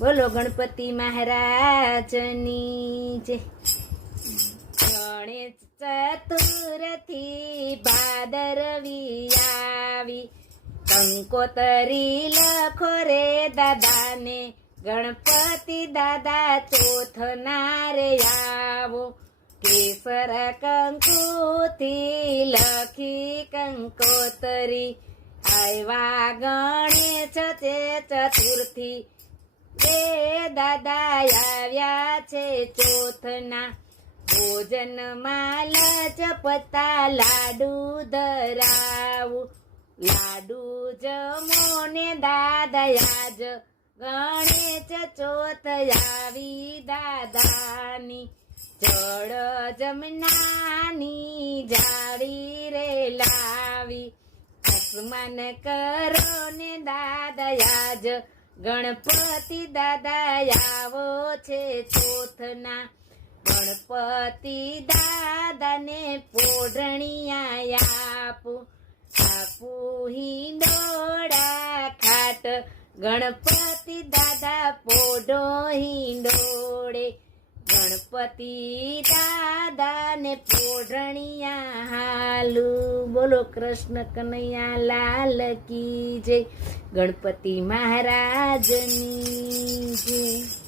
બોલો ગણપતિ મહારાજની જય. ગણેશ ચતુર્થી ભાદરવી આવી, કંકોતરી લખો રે દાદાને, ગણપતિ દાદા ચોથના રે આવો. કેસર કંકુથી લખી કંકોતરી, આવ્યા ગણેશ તે ચતુર્થી, રે દાદા આવ્યા છે ચોથના. ભોજનમાં લચપતા લાડુ ધરાવું, લાડુ જમો ને દાદા આજ, ગણેશ ચોથ આવી દાદાની. જળ જમનાની જાળી રે લાવી, આસમાન કરો ને દાદા આજ, ગણપતિ દાદા આવો છે ચોથના. ગણપતિ દાદાને પોઢણિયા આપું, આપું હિંડોળા ખાટ, ગણપતિ દાદા પોઢો હિંડોળે. ગણપતિ દાદાને પોઢણિયા હાલું. બોલો કૃષ્ણ કનૈયા લાલ કી જય. ગણપતિ મહારાજની જય.